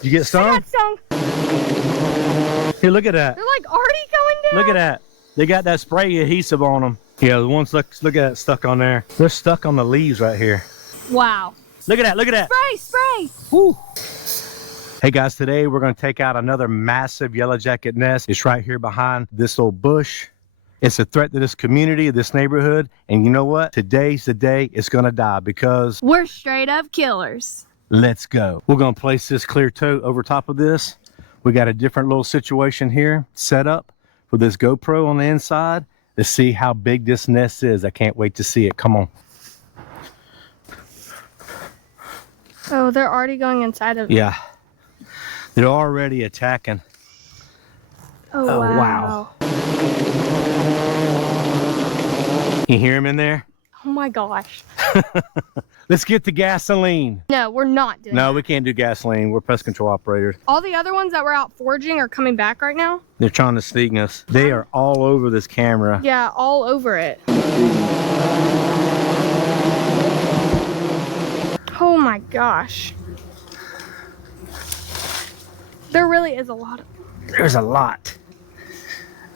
Did you get stung? I got stung. Here, look at that. They're like already going down. Look at that. They got that spray adhesive on them. Yeah, the ones, look at that stuck on there. They're stuck on the leaves right here. Wow. Look at that, look at that. Spray. Woo. Hey guys, today we're gonna take out another massive yellow jacket nest. It's right here behind this little bush. It's a threat to this community, this neighborhood. And you know what? Today's the day it's gonna die because we're straight up killers. Let's go. We're gonna place this clear tote over top of this. We got a different little situation here set up with this GoPro on the inside to see how big this nest is. I can't wait to see it. Come on. Oh, they're already going inside of it. Yeah. They're already attacking. Oh, wow. You hear him in there? Oh my gosh. Let's get the gasoline. No, we're not doing that. We can't do gasoline. We're pest control operators. All the other ones that were out foraging are coming back right now. They're trying to sneak us. They are all over this camera. Yeah, all over it. Oh my gosh. There really is a lot of... There's a lot.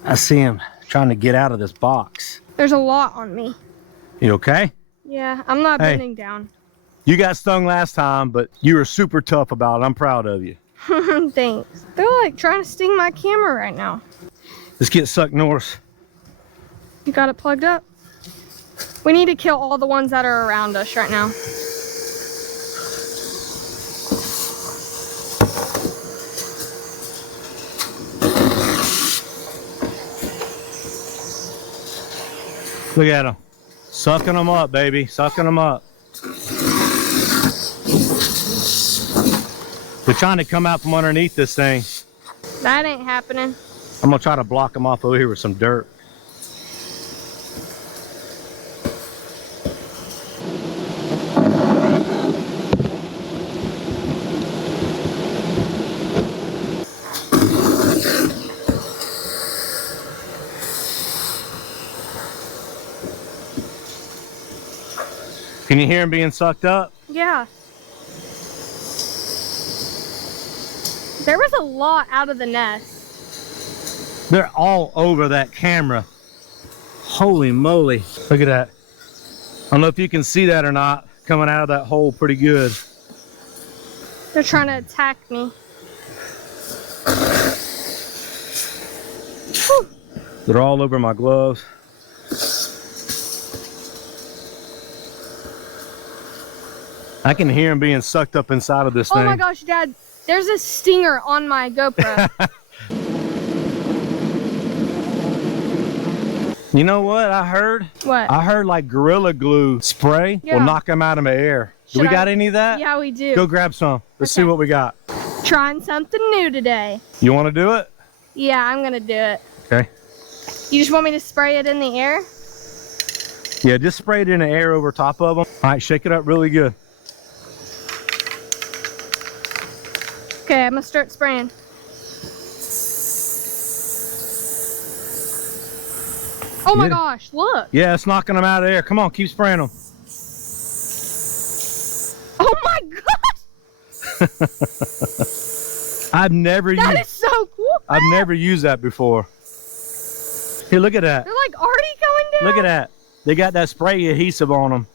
I see him trying to get out of this box. There's a lot on me. You okay? Yeah, I'm not bending down. You got stung last time, but you were super tough about it. I'm proud of you. Thanks. They're like trying to sting my camera right now. Let's get SUCK NORRIS. You got it plugged up? We need to kill all the ones that are around us right now. Look at them. Sucking them up, baby. Sucking them up. They're trying to come out from underneath this thing. That ain't happening. I'm going to try to block them off over here with some dirt. Can you hear him being sucked up? Yeah. There was a lot out of the nest. They're all over that camera. Holy moly. Look at that. I don't know if you can see that or not, coming out of that hole pretty good. They're trying to attack me. Whew. They're all over my gloves. I can hear him being sucked up inside of this thing. Oh my gosh, Dad. There's a stinger on my GoPro. You know what I heard? What? I heard like Gorilla Glue spray will knock them out of the air. Do we got any of that? Yeah, we do. Go grab some. Let's see what we got. Trying something new today. You want to do it? Yeah, I'm going to do it. Okay. You just want me to spray it in the air? Yeah, just spray it in the air over top of them. All right, shake it up really good. Okay, I'm gonna start spraying. Oh my gosh, look. Yeah, it's knocking them out of the air. Come on, keep spraying them. Oh my gosh. I've never That is so cool. I've never used that before. Here, look at that. They're like already going down. Look at that. They got that spray adhesive on them.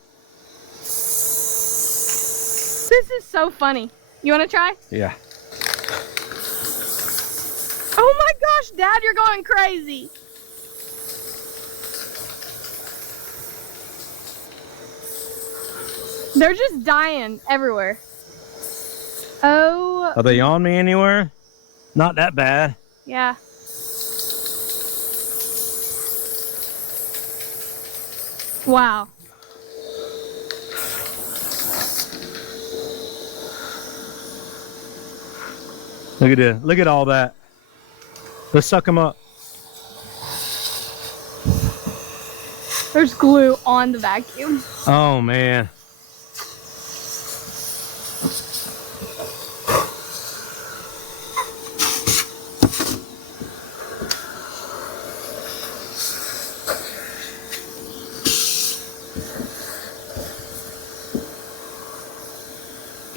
This is so funny. You wanna try? Yeah. Oh my gosh, Dad, you're going crazy. They're just dying everywhere. Oh. Are they on me anywhere? Not that bad. Yeah. Wow. Look at this. Look at all that. Let's suck them up. There's glue on the vacuum. Oh man.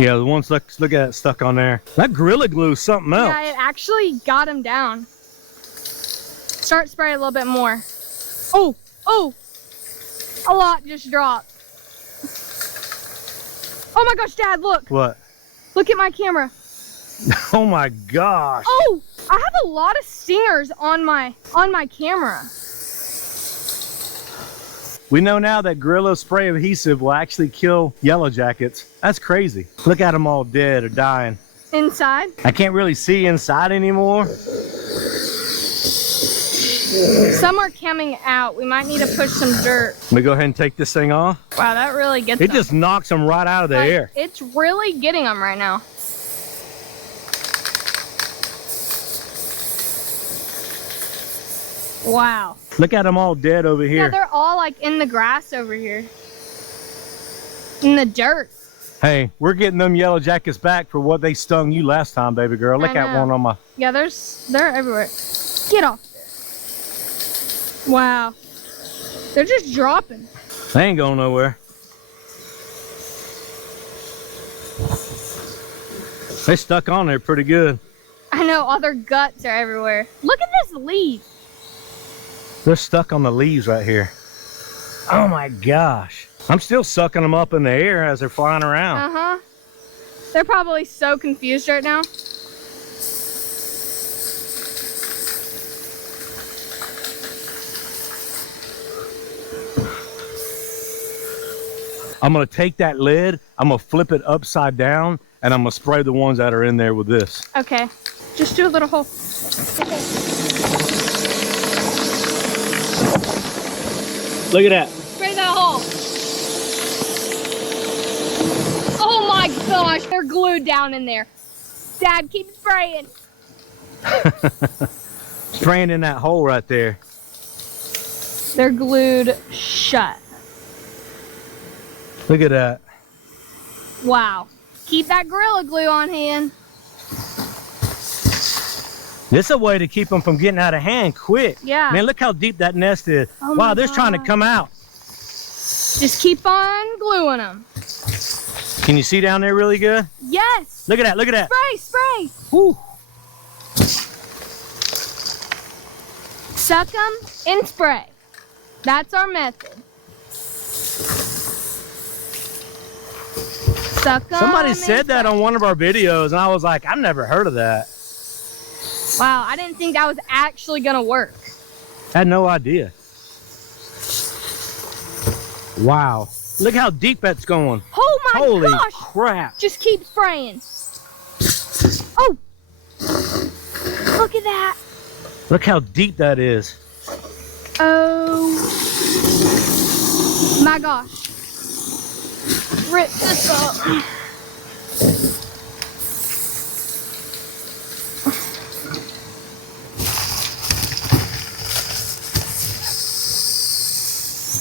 Yeah, the ones look at it stuck on there. That Gorilla Glue is something else. Yeah, it actually got him down. Start spraying a little bit more. Oh, oh, a lot just dropped. Oh my gosh, Dad, look. What? Look at my camera. Oh my gosh. Oh, I have a lot of stingers on my camera. We know now that Gorilla Spray adhesive will actually kill yellow jackets. That's crazy. Look at them all dead or dying. Inside? I can't really see inside anymore. Some are coming out. We might need to push some dirt. Let me go ahead and take this thing off. Wow, that really gets It them. just knocks them right out of the air. It's really getting them right now. Wow. Look at them all dead over Yeah, here. they're all like in the grass over here. In the dirt. Hey, we're getting them yellow jackets back for what they stung you last time, baby girl. Look I at know. one on my... Yeah, they're everywhere. Get off there. Wow. They're just dropping. They ain't going nowhere. They stuck on there pretty good. I know, all their guts are everywhere. Look at this leaf. They're stuck on the leaves right here. Oh my gosh. I'm still sucking them up in the air as they're flying around. Uh-huh. They're probably so confused right now. I'm gonna take that lid, I'm gonna flip it upside down, and I'm gonna spray the ones that are in there with this. Okay. Just do a little hole. Look at that. Spray that hole. Oh my gosh, they're glued down in there. Dad, keep spraying. Spraying in that hole right there. They're glued shut. Look at that. Wow. Keep that Gorilla Glue on hand. This is a way to keep them from getting out of hand quick. Yeah. Man, look how deep that nest is. Oh wow, my they're trying to God. come out. Just keep on gluing them. Can you see down there really good? Yes. Look at that, look at that. Spray, spray. Whew. Suck them and spray. That's our method. Suck them. Somebody said that on one of our videos, and I was like, I've never heard of that. Wow, I didn't think that was actually gonna work. I had no idea. Wow. Look how deep that's going. Oh my Holy gosh. crap. Just keep spraying. Oh. Look at that. Look how deep that is. Oh my gosh. Rip this up.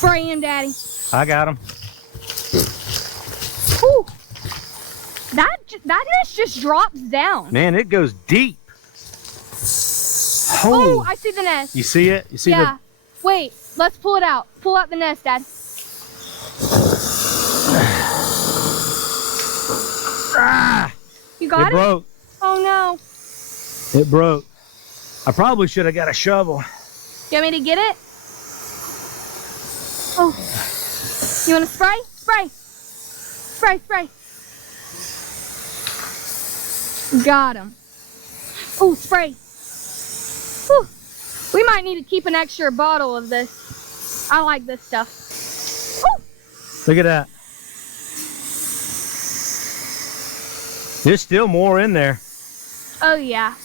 Spray him, Daddy. I got him. Whew. That nest just drops down. Man, it goes deep. Oh, I see the nest. You see it? You see Yeah. Wait, let's pull it out. Pull out the nest, Dad. Ah! You got It it? broke. Oh no. It broke. I probably should have got a shovel. You want me to get it? Oh. You want to spray? Spray. Spray, spray. Got him. Oh, spray. Whew. We might need to keep an extra bottle of this. I like this stuff. Whew. Look at that. There's still more in there. Oh, yeah.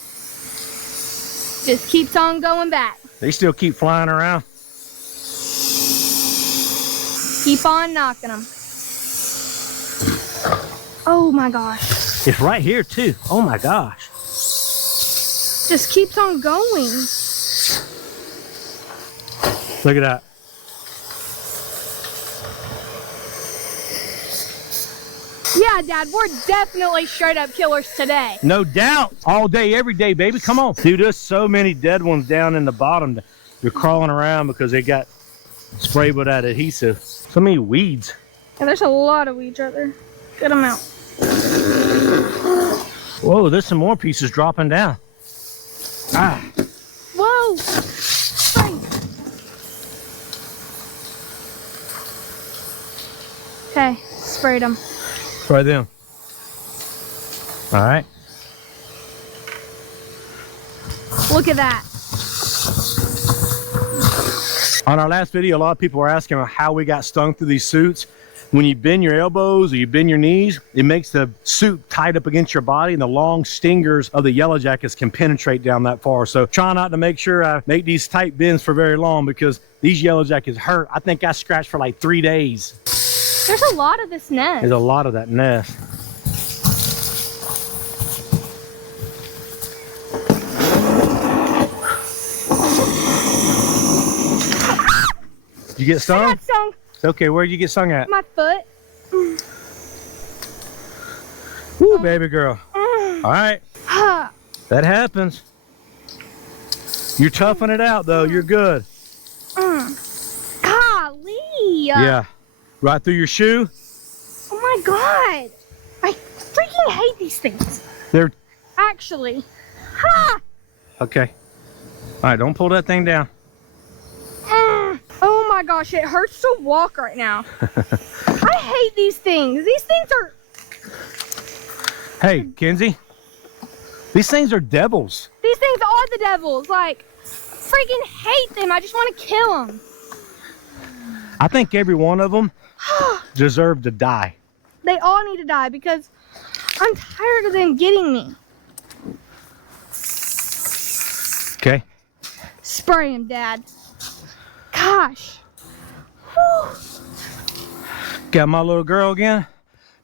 Just keeps on going back. They still keep flying around. Keep on knocking them. Oh my gosh. It's right here too. Oh my gosh. Just keeps on going. Look at that. Yeah, Dad, we're definitely straight up killers today. No doubt. All day, every day, baby. Come on. Dude, there's so many dead ones down in the bottom. They're crawling around because they got sprayed with that adhesive. So many weeds. And there's a lot of weeds right there. Get them out. Whoa, there's some more pieces dropping down. Ah. Whoa! Spray. Okay, sprayed them. Try them. All right. Look at that. On our last video, a lot of people were asking how we got stung through these suits. When you bend your elbows or you bend your knees, it makes the suit tight up against your body, and the long stingers of the yellow jackets can penetrate down that far. So try not to make sure I make these tight bends for very long, because these yellow jackets hurt. I think I scratched for like 3 days. There's a lot of this nest. There's a lot of that nest. You get stung? I got stung. It's okay, where'd you get stung at? My foot. Woo, baby girl. All right, that happens. You're toughing it out though, you're good. Golly. Yeah, right through your shoe. Oh my God. I freaking hate these things. They're, Actually. Ha! okay. All right, don't pull that thing down. Oh my gosh, it hurts to walk right now. I hate these things. These things are... Hey, Kenzie, these things are devils. These things are the devils. Like, freaking hate them. I just want to kill them. I think every one of them deserve to die. They all need to die because I'm tired of them getting me. Okay. Spray him, Dad. Gosh. Whew. Got my little girl again?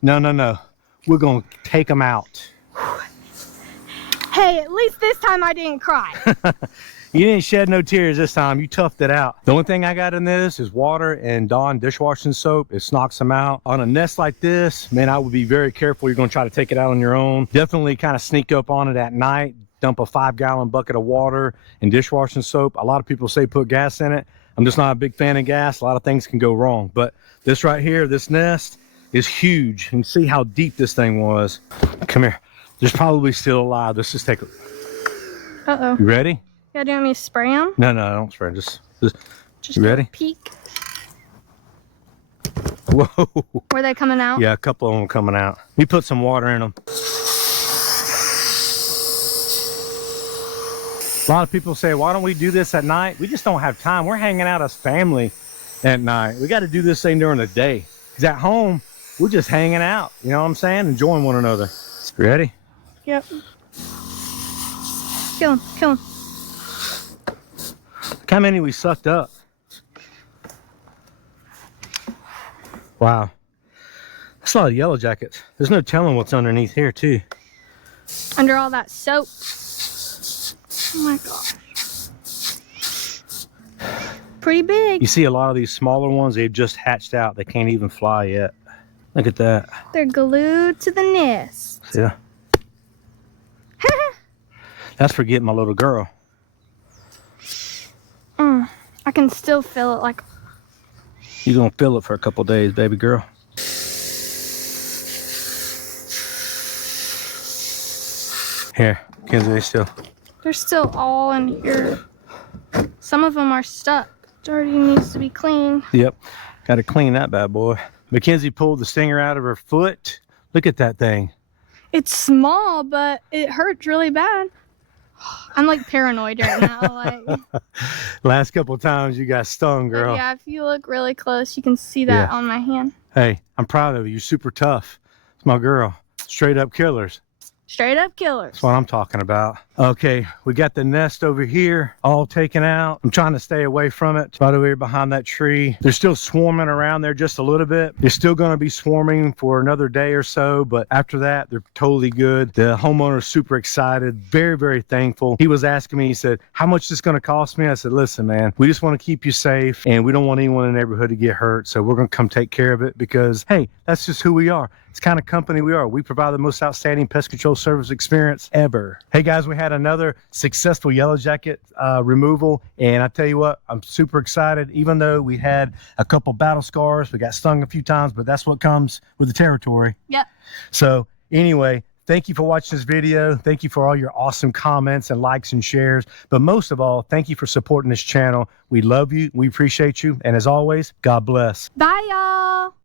No, no, no. We're going to take them out. Hey, at least this time I didn't cry. You didn't shed no tears this time. You toughed it out. The only thing I got in this is water and Dawn dishwashing soap. It knocks them out. On a nest like this, man, I would be very careful. You're going to try to take it out on your own. Definitely kind of sneak up on it at night. Dump a 5-gallon bucket of water and dishwashing soap. A lot of people say put gas in it. I'm just not a big fan of gas. A lot of things can go wrong. But this right here, this nest is huge. You can see how deep this thing was. Come here. There's probably still alive. Let's just take a... Uh-oh. You ready? Yeah, do you want me to spray them? No, no, don't spray. Just Just you ready? Peek. Whoa. Were they coming out? Yeah, a couple of them coming out. We put some water in them. A lot of people say, why don't we do this at night? We just don't have time. We're hanging out as family at night. We got to do this thing during the day. Because at home, we're just hanging out. You know what I'm saying? Enjoying one another. Ready? Yep. Kill him. Kill him. Look how many we sucked up. Wow. That's a lot of yellow jackets. There's no telling what's underneath here, too. Under all that soap. Oh my gosh. Pretty big. You see a lot of these smaller ones, they've just hatched out. They can't even fly yet. Look at that. They're glued to the nest. Yeah. That's for getting my little girl. I can still feel it like... You're going to feel it for a couple days, baby girl. Here, Kenzie, They're still all in here. Some of them are stuck. It already needs to be cleaned. Yep, got to clean that bad boy. Mackenzie pulled the stinger out of her foot. Look at that thing. It's small, but it hurts really bad. I'm like paranoid right now. Like, Last couple times you got stung, girl. yeah, if you look really close, you can see that on my hand. Hey, I'm proud of you. You're super tough. It's my girl. Straight up killers. Straight up killers. That's what I'm talking about. Okay, we got the nest over here all taken out. I'm trying to stay away from it. Right over here behind that tree. They're still swarming around there just a little bit. They're still going to be swarming for another day or so, but after that, they're totally good. The homeowner's super excited, very, very thankful. He was asking me, he said, how much is this going to cost me? I said, listen, man, we just want to keep you safe and we don't want anyone in the neighborhood to get hurt. So we're going to come take care of it because, hey, that's just who we are. It's the kind of company we are. We provide the most outstanding pest control service experience ever. Hey guys, we have had another successful yellow jacket removal, and I tell you what, I'm super excited. Even though we had a couple battle scars, we got stung a few times, but that's what comes with the territory. Yep. So anyway, thank you for watching this video. Thank you for all your awesome comments and likes and shares. But most of all, thank you for supporting this channel. We love you. We appreciate you. And as always, God bless. Bye, y'all.